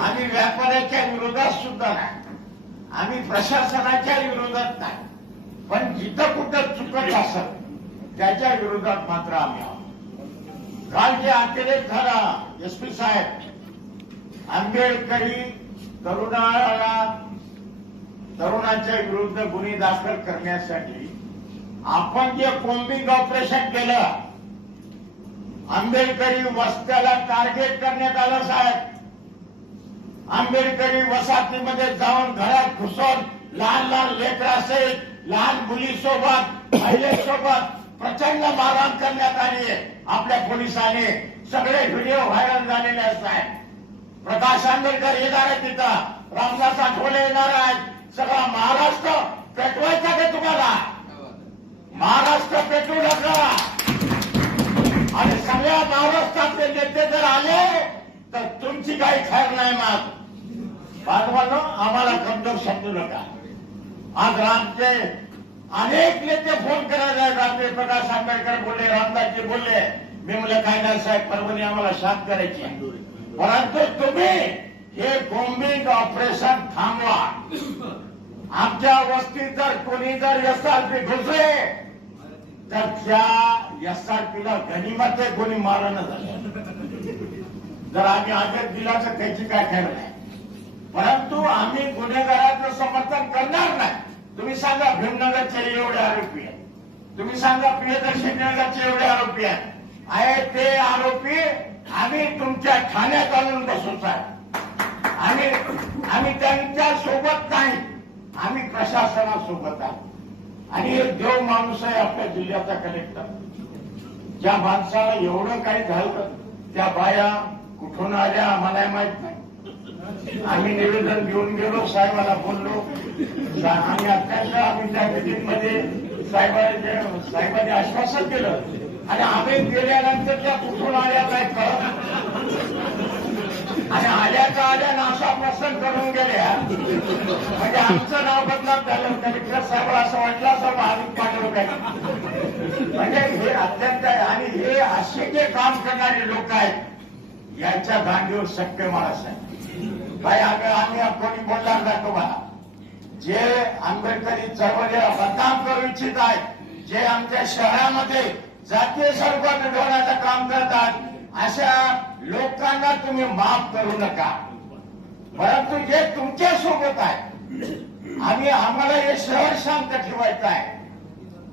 आम्ही व्यापाऱ्याच्या विरोधात सुद्धा नाही, आम्ही प्रशासनाच्या विरोधात नाही, पण जिथं कुठं चुकत असत त्याच्या विरोधात मात्र आम्ही आहोत. काल जे अतिरेक झाला, एसपी साहेब, आंबेडकरी तरुणाच्या विरुद्ध गुन्हे दाखल करण्यासाठी आपण जे कोम्बिंग ऑपरेशन केलं, आंबेडकरी वस्त्याला टार्गेट करण्यात आलं साहेब. आंबेडकरी वसाहतीमध्ये जाऊन घरात घुसून लहान लहान लेकरासहित, लहान मुलीसोबत, महिलेसोबत प्रचंड मारहाण करण्यात आली आहे आपल्या पोलिसांनी. सगळे व्हिडिओ व्हायरल झालेले आहेत. प्रकाश आंबेडकर येणार आहे तिथं, रामदास आठवले येणार आहेत. सगळा महाराष्ट्र पेटवायचा का तुम्हाला? महाराष्ट्र पेटवू नका. आणि सगळ्या महाराष्ट्रातले नेते जर आले तर तुमची काही खैर नाही. मग बांधवांनो, आम्हाला कमजोर समजू नका. आज आमचे अनेक नेते फोन करायला रात्री प्रकाश आंबेडकर बोलले, रामदासजी बोलले. मी म्हणलं काय नाही साहेब, परभणी आम्हाला शांत करायची, परंतु तुम्ही हे बॉम्बिंग ऑपरेशन थांबवा. आमच्या वस्तीत जर कोणी जर एसआरपी घुसले तर त्या एसआरपीला गनिमत कोणी मारण झालं. जर आम्ही आदेश दिला तर त्याची काय खैर नाही. परंतु आम्ही गुन्हेगाराचं समर्थन करणार नाही. तुम्ही सांगा भीमनगरचे एवढे आरोपी आहेत, तुम्ही सांगा प्रियदर्शनी नगरचे एवढे आरोपी आहेत, ते आरोपी आम्ही तुमच्या ठाण्यात आणून बसू साहेब. आम्ही त्यांच्या सोबत नाही, आम्ही प्रशासनासोबत आहोत. आणि एक देव माणूस आहे आपल्या जिल्ह्याचा कलेक्टर. ज्या माणसाला एवढं काही झालं, त्या बाया कुठून आल्या आम्हाला माहित नाही. आम्ही निवेदन घेऊन गेलो, साहेबाला बोललो, आणि अत्यंत आम्ही त्या मीटिंगमध्ये साहेबांनी आश्वासन केलं. आणि आम्ही गेल्यानंतर त्या कुठून आल्या काय कळत, आणि आल्याचा आल्या नाशा प्रसन्न करून गेल्या. म्हणजे आमचं नाव बदनाम झालं. कलेक्टर साहेब असं वाटलं असं महावीर पाठवलं काय. म्हणजे हे अत्यंत, आणि हे असे जे काम करणारे लोक आहेत यांच्या गांडीवर शक्य माणूस आहे. भाई आम्ही कोणी बोलणार नाही तुम्हाला. जे आंबेडकरी चळवळीला बदनाम करू इच्छित आहेत, जे आमच्या शहरामध्ये जातीय स्वरूपात मिळवण्याचं काम करतात, अशा लोकांना तुम्ही माफ करू नका. परंतु जे तुमच्या सोबत आहे, आम्हाला हे शहर शांत ठेवायचं आहे.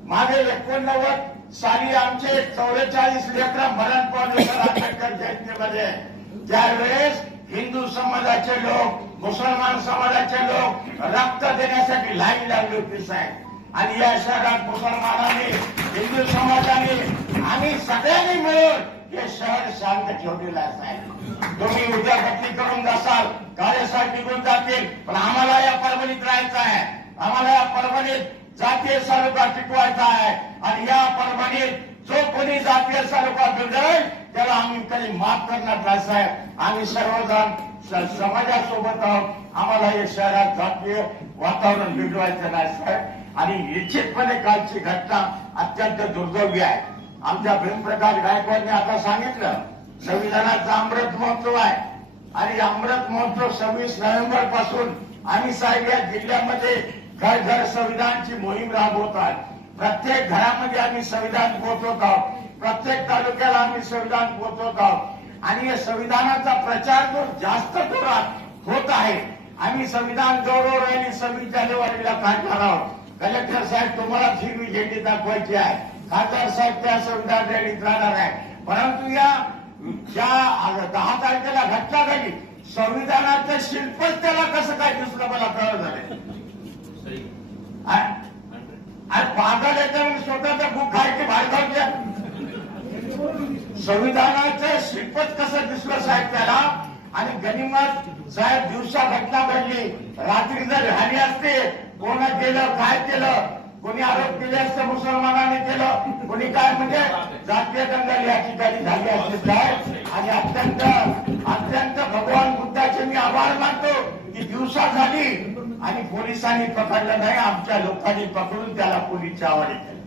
मागे 89 साली आमचे 44 लेकरं मरण पावले आंबेडकर जयंतीमध्ये. त्यावेळेस हिंदू समाजाचे लोक, मुसलमान समाजाचे लोक रक्त देण्यासाठी लाईन लागली होती साहेब. आणि या शहरात मुसलमानांनी, हिंदू समाजाने, आम्ही सगळ्यांनी मिळून हे शहर शांत ठेवलेलं आहे. तुम्ही उद्या बदली करून जासाल, कार्यसाहेब निघून जातील, पण आम्हाला या परभणीत राहायचं आहे. आम्हाला या परभणीत जातीय स्वरूपात टिकवायचा आहे. आणि या परभणीत जो कोणी जातीय स्वरूपात बिघडेल त्याला आम्ही कधी माफ करणार नाही साहेब. आम्ही सर्वजण समाजासोबत आहोत. आम्हाला या शहरात जातीय वातावरण बिघडवायचं नाही साहेब. आणि निश्चितपणे कालची घटना अत्यंत दुर्दैवी आहे. आमच्या भीमप्रकाश गायकवाडने आता सांगितलं, संविधानाचा अमृत महोत्सव आहे. आणि अमृत महोत्सव 26 नोव्हेंबर पासून आम्ही साहेब या जिल्ह्यामध्ये घर घर संविधानची मोहीम राबवत आहोत. प्रत्येक घरामध्ये आम्ही संविधान पोहोचवत आहोत. प्रत्येक तालुक्याला आम्ही संविधान पोहोचवत आहोत. आणि या संविधानाचा प्रचार जो जास्त जोरात होत आहे. आम्ही संविधान गौरव रॅली 26 जानेवारीला काढणार आहोत. कलेक्टर साहेब तुम्हाला हिरवी झेंडी दाखवायची आहे. खासदार साहेब त्या संविधान रॅलीत राहणार आहे. परंतु या ज्या 10 तारखेला घटना घडली, संविधानाचं शिल्पच त्याला कसं काय दिसलं मला कळलं झालं. आणि पागल याच्यावर स्वतःचा बुक खायची बाहेर. संविधानाचं शिल्पच कसं दिसलं साहेब त्याला. आणि गनिमत साहेब दिवसा घटना घडली, रात्री जर झाली असते, कोणा केलं काय केलं, कोणी आरोप केले असते मुसलमानाने केलं, कोणी काय, म्हणजे जातीय दंगल या ठिकाणी झाली असते साहेब. आणि अत्यंत अत्यंत भगवान बुद्धाचे मी आभार मानतो की दिवसा झाली आणि पोलिसांनी पकडलं नाही, आमच्या लोकांनी पकडून त्याला पोलीसच्या हवाले केलं.